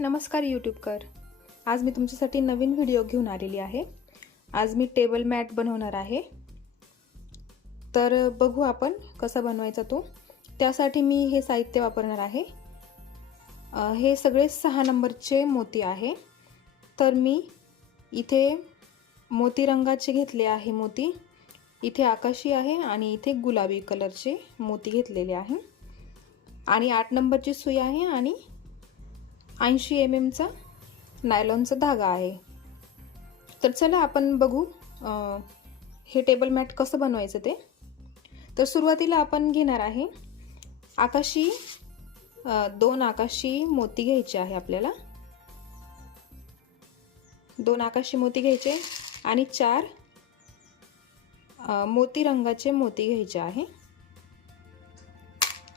नमस्कार यूट्यूबकर आज मी तुमच्यासाठी नवीन व्हिडिओ घेऊन आलेली आहे. आज मी टेबल मॅट बनवणार आहे. तर बघू आपण कसा बनवायचा तो. त्यासाठी मी हे साहित्य वापरणार आहे. हे सगळे सहा नंबरचे मोती आहे. तर मी इथे मोती रंगाचे घेतले आहे मोती. इथे आकाशी आहे आणि इथे गुलाबी कलरचे मोती घेतलेले आहे. आणि आठ नंबरची सुई आहे आणि ऐंशी एम एमचा नायलॉनचा धागा आहे. तर चला आपण बघू हे टेबल मॅट कसं बनवायचं ते. तर सुरुवातीला आपण घेणार आहे आकाशी दोन आकाशी मोती घ्यायचे आहे आपल्याला. दोन आकाशी मोती घ्यायचे आणि चार मोती रंगाचे मोती घ्यायचे आहे.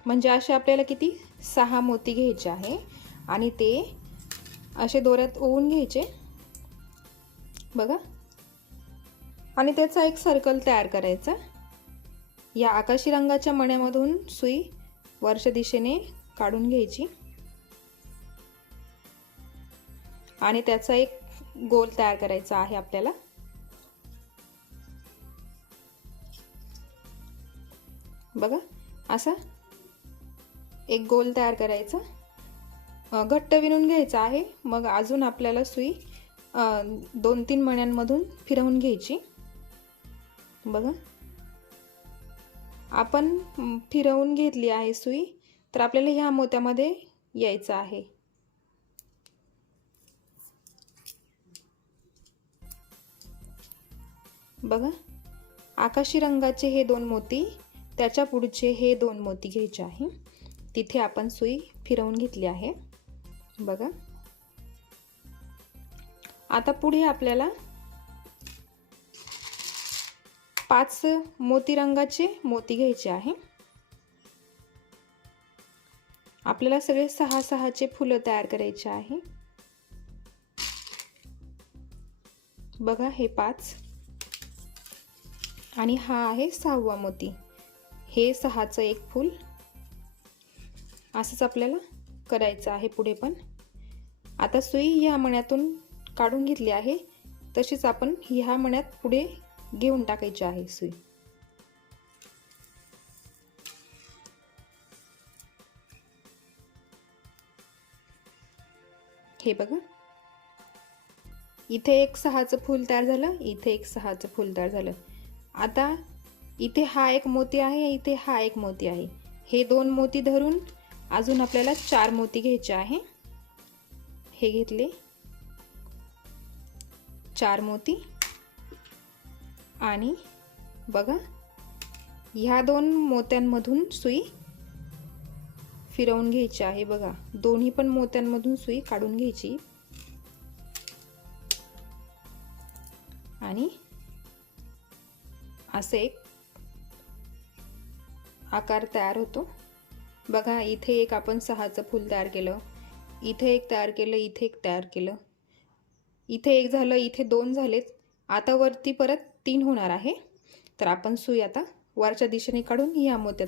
म्हणजे असे आपल्याला किती? सहा मोती घ्यायचे आहे. आणि ते असे दोऱ्यात ओवून घ्यायचे. बघा. आणि त्याचा एक सर्कल तयार करायचा. या आकाशी रंगाच्या मण्यामधून सुई वर्ष दिशेने काढून घ्यायची. आणि त्याचा एक गोल तयार करायचा आहे आपल्याला. बघा. असा. एक गोल तयार करायचा. घट्ट विणून घ्यायचा आहे. मग अजून आपल्याला सुई दोन तीन मण्यांमधून फिरवून घ्यायची. बघा. आपण फिरवून घेतली आहे सुई तर आपल्याला ह्या मोत्यामध्ये यायचं आहे. बघा. आकाशी रंगाचे हे दोन मोती त्याच्या पुढचे हे दोन मोती घ्यायचे आहे. तिथे आपण सुई फिरवून घेतली आहे. बघा. आता पुढे आपल्याला पाच मोती रंगाचे मोती घ्यायचे आहे. आपल्याला सगळे सहा सहाचे फुलं तयार करायचे आहे. बघा हे पाच. आणि हा आहे सहावा मोती. हे सहाचं एक फूल. असंच आपल्याला करायचं आहे पुढे पण. आता सुई ह्या मण्यातून काढून घेतली आहे. तशीच आपण ह्या मण्यात पुढे घेऊन टाकायची आहे सुई. हे बघा. इथे एक सहाचं फूल तयार झालं इथे एक सहाचं फूल तयार झालं. आता इथे हा एक मोती आहे इथे हा एक मोती आहे. हे दोन मोती धरून अजून आपल्याला चार मोती घ्यायचे आहे. हे घेतले. चार मोती. आणि बघा ह्या दोन मोत्यांमधून सुई फिरवून घ्यायची आहे बघा. दोन्ही पण मोत्यांमधून सुई काढून घ्यायची. आणि असे एक आकार तयार होतो. बघा इथे एक आपण सहाचं फूल तयार केलं. इथे एक तयार केलं इथे एक तयार केलं. इथे एक झालं इथे दोन झालेत. आता वरती परत तीन होणार आहे. तर आपण सुई आता. वरच्या दिशेने काढून ह्या मोत्यात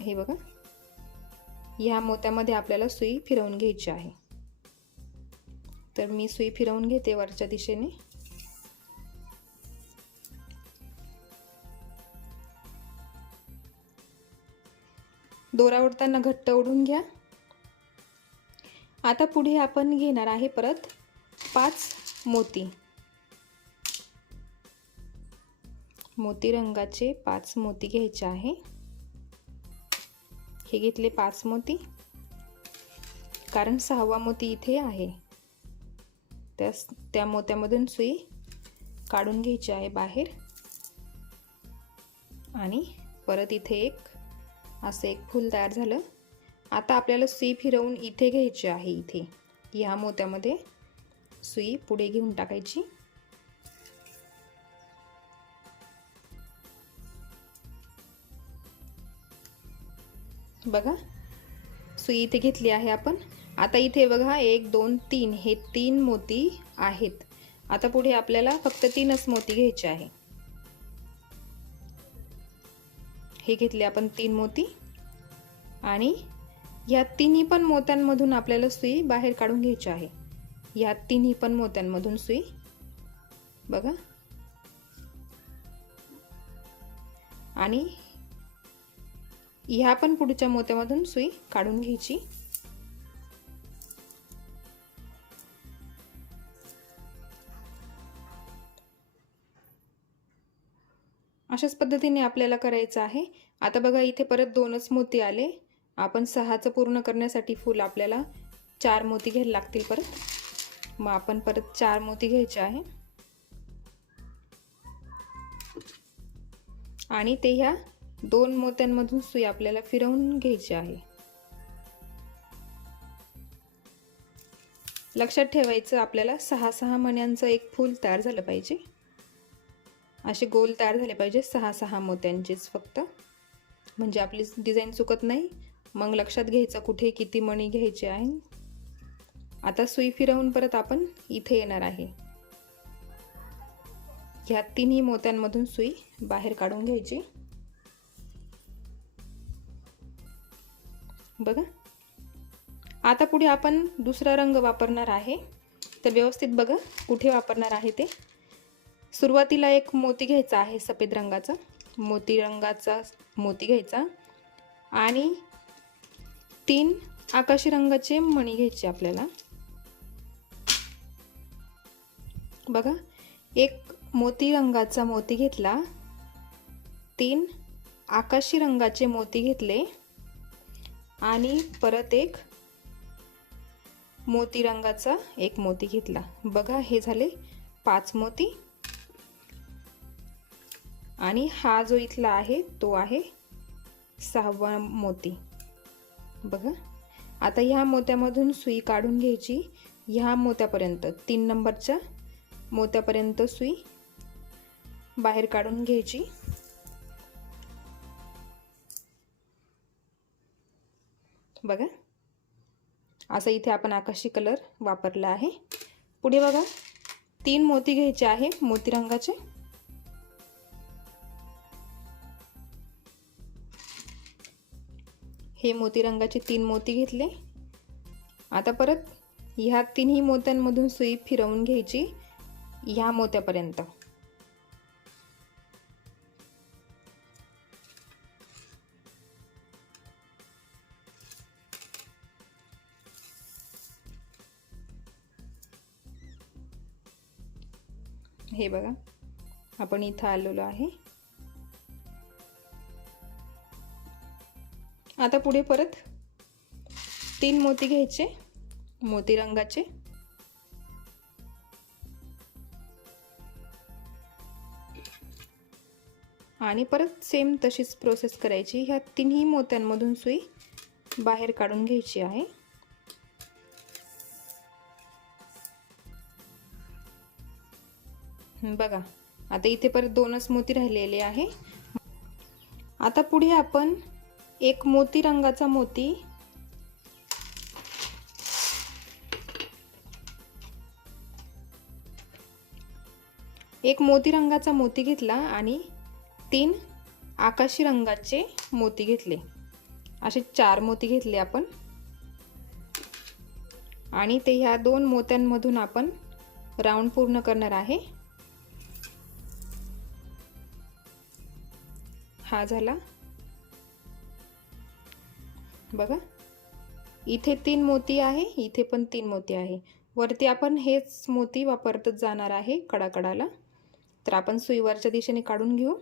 हे बघा. ह्या मोत्यामध्ये आपल्याला सुई फिरवून घ्यायची आहे. तर मी सुई फिरवून घेते वरच्या दिशेने. दोरा ओढताना घट्ट ओढून घ्या. आता पुढे आपण घेणार आहे परत पाच मोती. मोती रंगाचे पाच मोती घ्यायचे आहे. हे घेतले पाच मोती. कारण सहावा मोती इथे आहे. त्या त्या मोत्यामधून सुई काढून घ्यायची आहे बाहेर. आणि परत इथे एक असं एक फूल तयार झालं. आता आपल्याला सुई फिरवून इथे घ्यायची आहे इथे. ह्या मोत्यामध्ये सुई पुढे घेऊन टाकायची. बघा सुई इथे घेतली आहे आपण. आता इथे बघा एक दोन तीन. हे तीन मोती आहेत. आता पुढे आपल्याला फक्त तीनच मोती घ्यायचे आहे. हे घेतले आपण तीन मोती. आणि या तिन्ही पण मोत्यांमधून आपल्याला सुई बाहेर काढून घ्यायची आहे. या तिन्ही पण मोत्यांमधून सुई. बघा. आणि ह्या पण पुढच्या मोत्यामधून सुई काढून घ्यायची. अशाच पद्धतीने आपल्याला करायचं आहे. आता बघा इथे परत दोनच मोती आले. आपण सहाचं पूर्ण करण्यासाठी फुल आपल्याला चार मोती घ्यायला लागतील परत. मग आपण परत चार मोती घ्यायचे आहे. आणि ते ह्या दोन मोत्यांमधून सुई आपल्याला फिरवून घ्यायची आहे. लक्षात ठेवायचं आपल्याला सहा सहा मण्यांचं एक फूल तयार झालं पाहिजे. असे गोल तयार झाले पाहिजे. सहा सहा मोत्यांचेच फक्त. म्हणजे आपली डिझाईन चुकत नाही. मग लक्षात घ्यायचं कुठे किती मणी घ्यायचे आहे. आता सुई फिरवून परत आपण इथे येणार आहे. ह्या तिन्ही मोत्यांमधून सुई बाहेर काढून घ्यायची. बघा. आता पुढे आपण दुसरा रंग वापरणार आहे. तर व्यवस्थित बघा कुठे वापरणार आहे ते. सुरुवातीला एक मोती घ्यायचा आहे सफेद रंगाचा. मोती रंगाचा मोती घ्यायचा. आणि तीन आकाशी रंगाचे मणी घ्यायचे आपल्याला. बघा एक मोती रंगाचा मोती घेतला. तीन आकाशी रंगाचे मोती घेतले. आणि परत एक मोती रंगाचा एक मोती घेतला. बघा हे झाले पाच मोती. आणि हा जो इथला आहे तो आहे सहावा मोती. बघा. आता ह्या मोत्यामधून सुई काढून घ्यायची. ह्या मोत्यापर्यंत तीन नंबरच्या मोत्यापर्यंत सुई बाहेर काढून घ्यायची. बघा. असं इथे आपण आकाशी कलर वापरला आहे. पुढे बघा. तीन मोती घ्यायचे आहे मोती रंगाचे. हे मोती रंगाचे तीन मोती घेतले. आता परत ह्या तिन्ही मोत्यांमधून सुई फिरवून घ्यायची ह्या मोत्यापर्यंत. हे बघा आपण इथं आलेलो आहे. आता पुढे परत तीन मोती घ्यायचे मोती रंगाचे. आणि परत सेम तशीच प्रोसेस करायची. ह्या तिन्ही मोत्यांमधून सुई बाहेर काढून घ्यायची आहे. बघा आता इथे परत दोनच मोती राहिलेले आहे. आता पुढे आपण एक मोती रंगाचा मोती. एक मोती रंगाचा मोती घेतला आणि तीन आकाशी रंगाचे मोती घेतले. असे चार मोती घेतले आपण. आणि ते ह्या दोन मोत्यांमधून आपण राऊंड पूर्ण करणार आहे. हा झाला. बघा. इथे तीन मोती आहे इथे पण तीन मोती आहे. वरती आपण हेच मोती वापरतच जाणार आहे कडाकडाला. तर आपण सुईवरच्या दिशेने काढून घेऊ.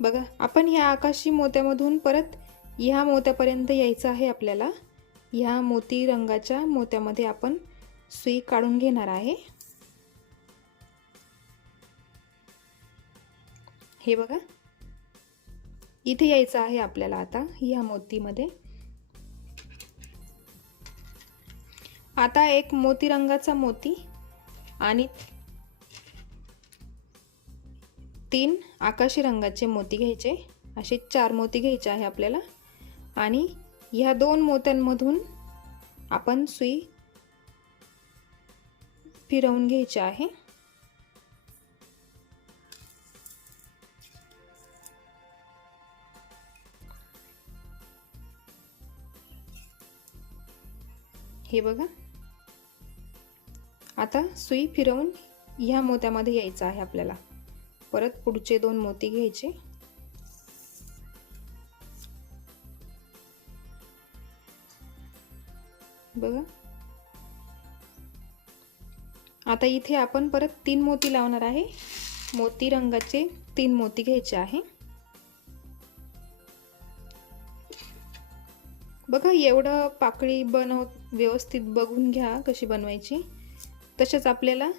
बघा आपण ह्या आकाशी मोत्यामधून परत ह्या मोत्यापर्यंत यायचं आहे आपल्याला. ह्या मोती रंगाच्या मोत्यामध्ये आपण सुई काढून घेणार आहे. हे बघा. इथे यायचं आहे आपल्याला आता ह्या मोतीमध्ये. आता एक मोती रंगाचा मोती आणि तीन आकाशी रंगाचे मोती घ्यायचे. असे चार मोती घ्यायचे आहे आपल्याला. आणि ह्या दोन मोत्यांमधून आपण सुई फिरवून घ्यायचे आहे. हे बघा. आता सुई फिरवून ह्या मोत्यामध्ये यायचं आहे आपल्याला. परत पुढचे दोन मोती घ्यायचे. बघा. आता इथे आपण परत तीन मोती लावणार आहे. मोती रंगाचे तीन मोती घ्यायचे आहे. बघा एवढं पाकळी बनव व्यवस्थित बघून घ्या कशी बनवायची. तसेच आपल्याला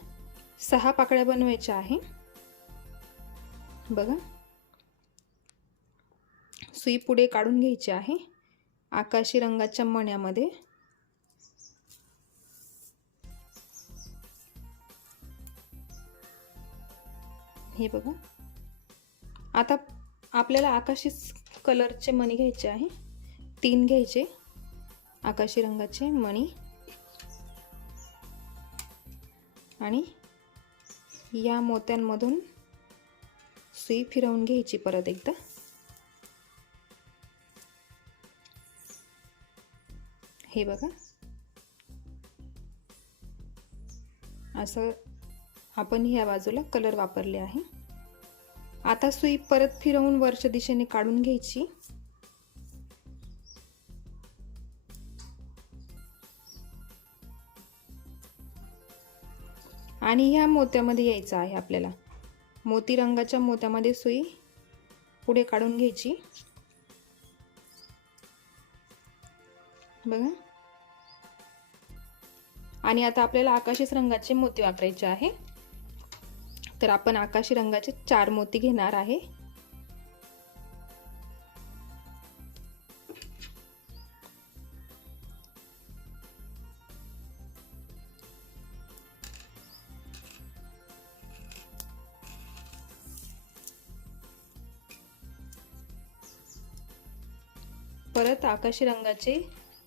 सहा पाकळ्या बनवायच्या आहे. बघा. सुई पुढे काढून घ्यायची आहे. आकाशी रंगाच्या मण्यामध्ये. हे बघा. आता आपल्याला आकाशी कलरचे मणी घ्यायचे आहे. तीन घ्यायचे. आकाशी रंगाचे मणी. आणि या मोत्यांमधून सुई फिरवून घ्यायची परत एकदा. हे बघा. असं आपण ह्या बाजूला कलर वापरले आहे. आता सुई परत फिरवून वरच्या दिशेने काढून घ्यायची. आणि ह्या मोत्यामध्ये यायचं आहे आपल्याला. मोती रंगाच्या मोत्यामध्ये सुई पुढे काढून घ्यायची. बघा. आणि आता आपल्याला आकाशीच रंगाचे मोती वापरायचे आहे. तर आपण आकाशी रंगाचे चार मोती घेणार आहे. परत आकाशी रंगाचे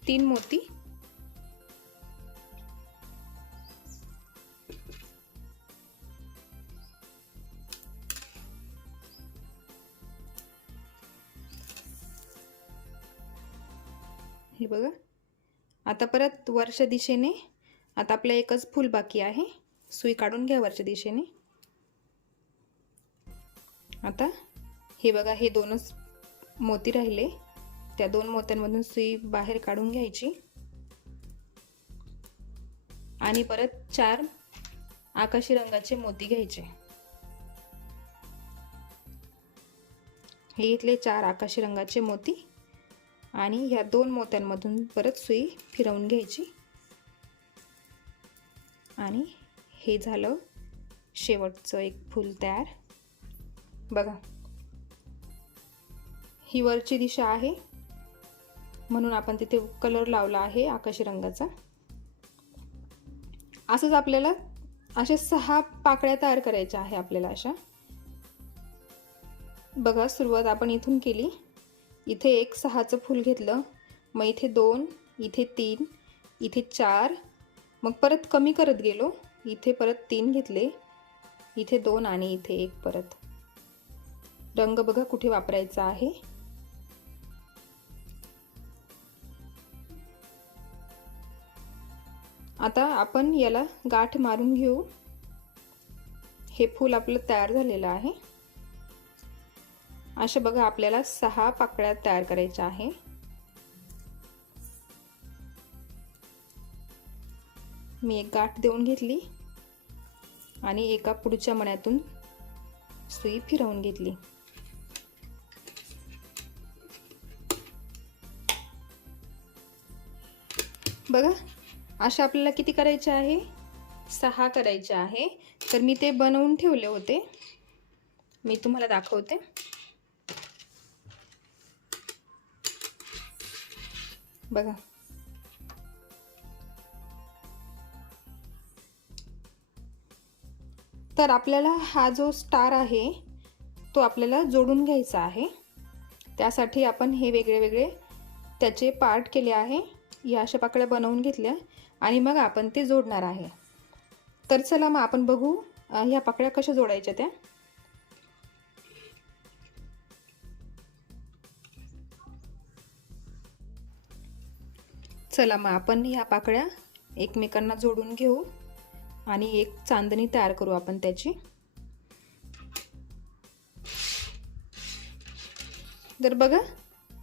तीन मोती हे बघा. आता परत वरच्या दिशेने आता आपलं एकच फूल बाकी आहे. सुई काढून घ्या वरच्या दिशेने. आता हे बघा हे दोनच मोती राहिले. त्या दोन मोत्यांमधून सुई बाहेर काढून घ्यायची. आणि परत चार आकाशी रंगाचे मोती घ्यायचे. हे इथले चार आकाशी रंगाचे मोती. आणि ह्या दोन मोत्यांमधून परत सुई फिरवून घ्यायची. आणि हे झालं शेवटचं एक फूल तयार. बघा. ही वरची दिशा आहे. म्हणून आपण तिथे कलर लावला आहे आकाशी रंगाचा. असंच आपल्याला अशा सहा पाकळ्या तयार करायच्या आहे आपल्याला अशा. बघा सुरुवात आपण इथून केली. इथे एक सहाचं फूल घेतलं मग इथे दोन इथे तीन इथे चार मग परत कमी करत गेलो इथे परत तीन घेतले इथे दोन आणि इथे एक परत. रंग बघा कुठे वापरायचा आहे. आता आपण याला गाठ मारून घेऊ. हे फूल आपलं तयार झालेलं आहे. अशा बघा आपल्याला सहा पाकळ्या तयार करायच्या आहे. मी एक गाठ देऊन घेतली आणि एका पुढच्या मण्यातून सुई फिरवून घेतली. बघा अशा आपल्याला किती करायचे आहे? सहा करायचे आहे. तर मी ते बनवून ठेवले होते. मी तुम्हाला दाखवते. बघा. तर आपल्याला हा जो स्टार आहे तो आपल्याला जोडून घ्यायचा आहे. त्यासाठी आपण हे वेगळे वेगळे त्याचे पार्ट केले आहे. या अशा पाकळ्या बनवून घेतल्या आणि मग आपण ते जोडणार आहे. तर चला मग आपण बघू ह्या पाकळ्या कशा जोडायच्या त्या. चला मग आपण ह्या पाकळ्या एकमेकांना जोडून घेऊ आणि एक चांदणी तयार करू आपण त्याची. तर बघा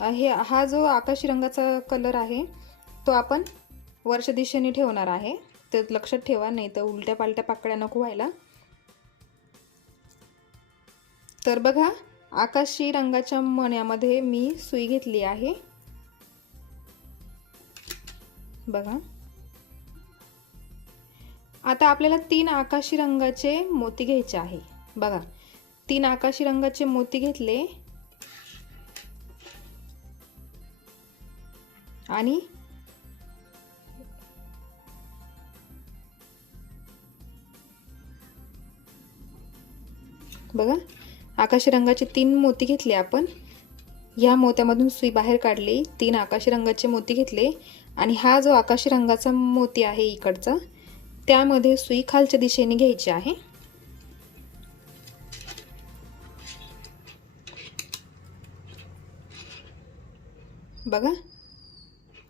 हे हा जो आकाशी रंगाचा कलर आहे तो आपण वर्ष दिशेने ठेवणार आहे. तर लक्षात ठेवा नाही तर उलट्या पालट्या पाकळ्या नको व्हायला. तर बघा आकाशी रंगाच्या मण्यामध्ये मी सुई घेतली आहे. बघा. आता आपल्याला तीन आकाशी रंगाचे मोती घ्यायचे आहे. बघा. तीन आकाशी रंगाचे मोती घेतले. आणि बघा. आकाशी रंगाचे तीन मोती घेतले आपण. या मोत्यामधून सुई बाहेर काढली. तीन आकाशी रंगाचे मोती घेतले. आणि हा जो आकाशी रंगाचा मोती आहे इकडचा त्यामध्ये सुई खालच्या दिशेने घ्यायची आहे. बघा.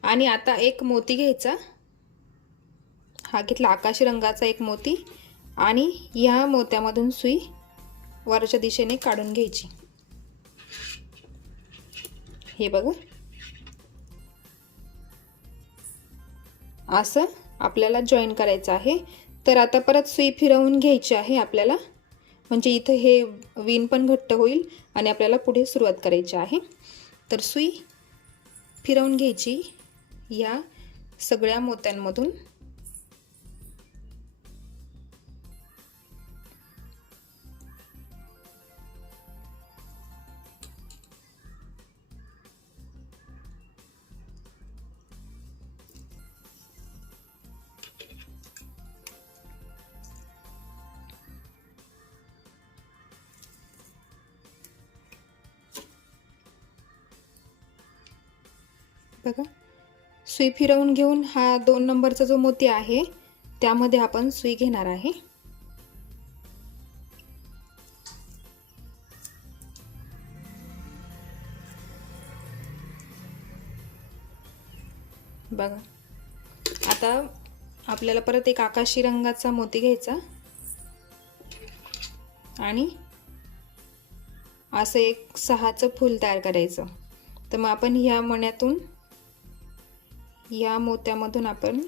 आणि आता एक मोती घ्यायचा. हा घेतला आकाशी रंगाचा एक मोती आणि ह्या मोत्यामधून सुई वरच्या दिशेने काढून घ्यायची. हे बघा. असं आपल्याला जॉईन करायचं आहे. तर आता परत सुई फिरवून घ्यायची आहे आपल्याला. म्हणजे इथं हे विण पण घट्ट होईल आणि आपल्याला पुढे सुरुवात करायची आहे. तर सुई फिरवून घ्यायची या सगळ्या मोत्यांमधून. बघा. सुई फिरवून घेऊन हा दोन नंबरचा जो मोती आहे त्यामध्ये आपण सुई घेणार आहे. बघा. आता आपल्याला परत एक आकाशी रंगाचा मोती घ्यायचा. आणि असं एक सहाचं फूल तयार करायचं. तर मग आपण ह्या मण्यातून या मोत्यामधून आपण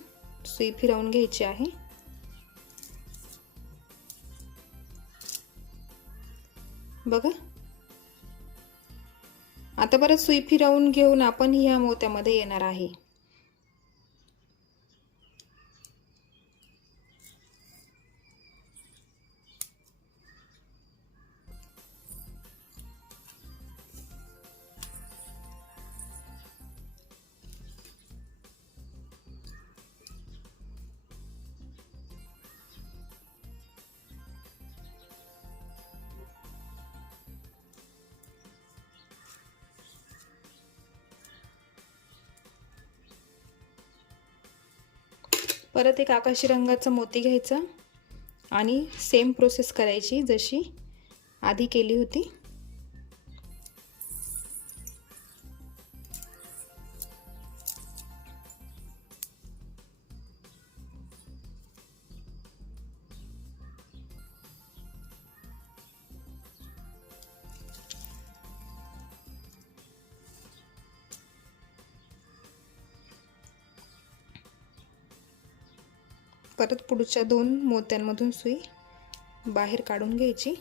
सुई फिरवून घ्यायची आहे. बघा. आता परत सुई फिरवून घेऊन आपण ह्या मोत्यामध्ये येणार आहे. परत एक आकाशी रंगाचा मोती घ्यायचा आणि सेम प्रोसेस करायची जशी आधी केली होती. पुढच्या दोन मोत्यांमधून सुई बाहेर काढून घ्यायची.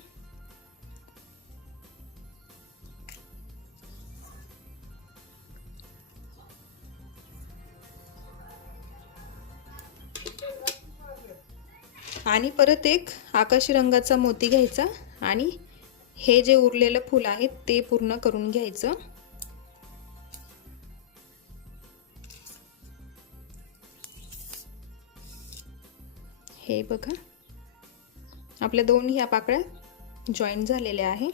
आणि परत एक आकाशी रंगाचा मोती घ्यायचा आणि हे जे उरलेलं फूल आहे ते पूर्ण करून घ्यायचं. हे बघा. आपल्या दोन ह्या पाकळ्या जॉईन झालेल्या आहे.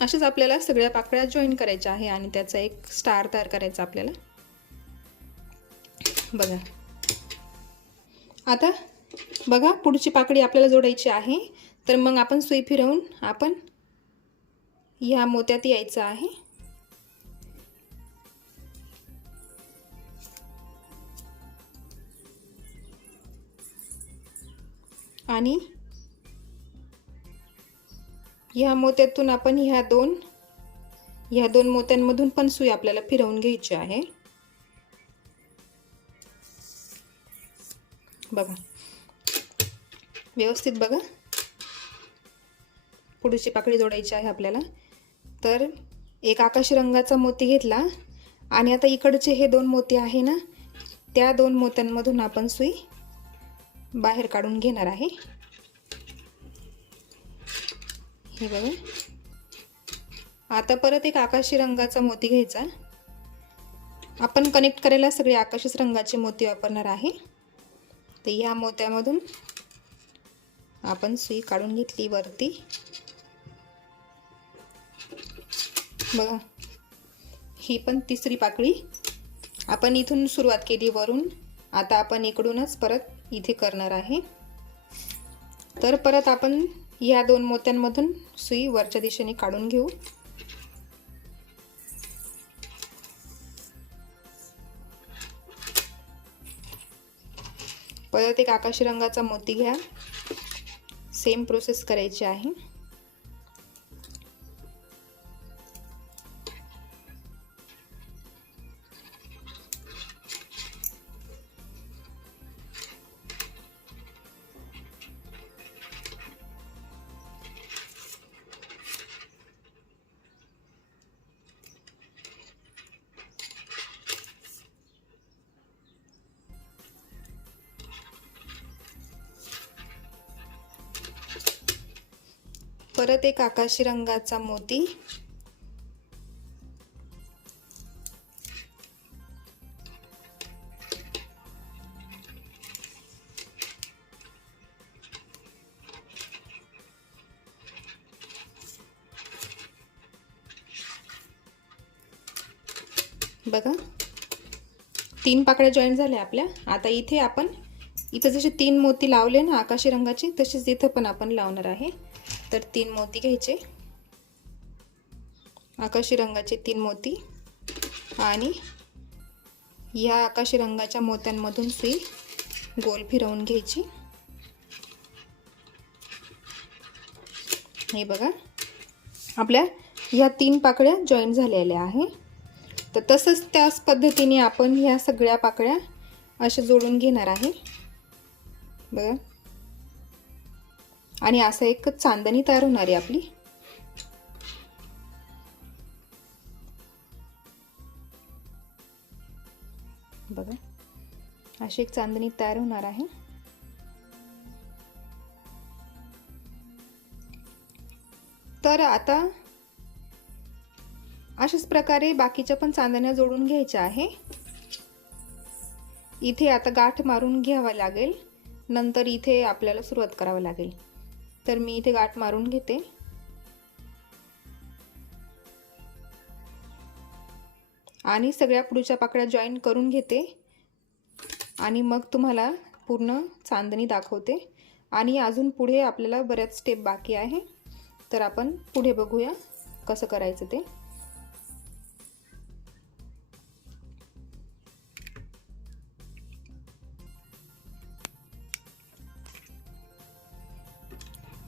अशाच आपल्याला सगळ्या पाकळ्या जॉईन करायच्या आहे आणि त्याचा एक स्टार तयार करायचा आपल्याला. बघा. आता बघा पुढची पाकळी आपल्याला जोडायची आहे. तर मग आपण सुई फिरवून आपण ह्या मोत्यात यायचं आहे. आणि ह्या मोत्यातून आपण ह्या दोन ह्या दोन मोत्यांमधून पण सुई आपल्याला फिरवून घ्यायची आहे. बघा. व्यवस्थित बघा. पुढची पाकळी जोडायची आहे आपल्याला. तर एक आकाशी रंगाचा मोती घेतला आणि आता इकडचे हे दोन मोती आहे ना त्या दोन मोत्यांमधून आपण सुई बाहेर काढून घेणार आहे. हे बघा. आता परत एक आकाशी रंगाचा मोती घ्यायचा. आपण कनेक्ट करायला सगळे आकाशीच रंगाचे मोती वापरणार आहे. तर ह्या मोत्यामधून आपण सुई काढून घेतली वरती. बघा. ही पण तिसरी पाकळी. आपण इथून सुरुवात केली वरून. आता आपण इकडूनच परत इथे करणार आहे. तर परत आपण या दोन मोत्यांमधून सुई वरच्या दिशेने काढून घेऊ. परत एक आकाशी रंगाचा मोती घ्या. सेम प्रोसेस करायची आहे. परत एक आकाशी रंगाचा मोती. बघा. तीन पाकळ्या जॉईन झाल्या आपल्या. आता इथे आपण इथं जसे तीन मोती लावले ना आकाशी रंगाचे तसेच इथं पण आपण लावणार आहे. तर तीन मोती घ्यायचे. आकाशी रंगाचे तीन मोती आणि या आकाशी रंगाच्या मोत्यांमधून सुई गोल फिरवून घ्यायची. हे बघा. आपल्या ह्या तीन पाकळ्या जॉईन झालेल्या आहे. तर तसंच त्याच पद्धतीने आपण ह्या सगळ्या पाकळ्या अशा जोडून घेणार आहे. बघा. आणि असं एक चांदणी तयार होणार आहे आपली. बघा. अशी एक चांदणी तयार होणार आहे. तर आता अशाच प्रकारे बाकीच्या पण चांदण्या जोडून घ्यायच्या आहे. इथे आता गाठ मारून घ्यावा लागेल. नंतर इथे आपल्याला सुरुवात करावं लागेल. तर मी इथे गाठ मारून घेते. आणि सगळ्या पुढच्या पाकळ्या जॉईन करून घेते. आणि मग तुम्हाला पूर्ण चांदणी दाखवते. आणि अजून पुढे आपल्याला बऱ्याच स्टेप बाकी आहे. तर आपण पुढे बघूया कसं करायचं ते.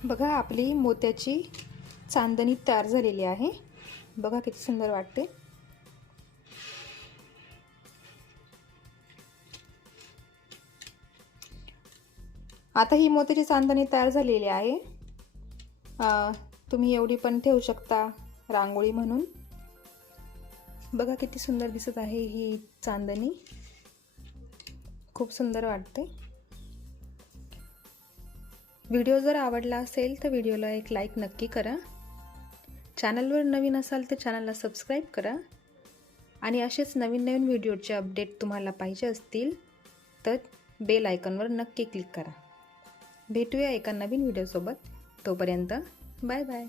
बघा आपली मोत्याची चांदणी तयार झालेली आहे. बघा किती सुंदर वाटते. आता ही मोत्याची चांदणी तयार झालेली आहे. तुम्ही एवढी पण ठेवू शकता रांगोळी म्हणून. बघा किती सुंदर दिसत आहे ही चांदणी. खूप सुंदर वाटते. व्हिडिओ जर आवडला असेल तर व्हिडिओला एक लाईक नक्की करा. चॅनलवर नवीन असाल तर चॅनलला सबस्क्राईब करा. आणि असेच नवीन नवीन व्हिडिओचे अपडेट तुम्हाला पाहिजे असतील तर बेल आयकॉनवर नक्की क्लिक करा. भेटूया एका नवीन व्हिडिओसोबत. तोपर्यंत बाय बाय.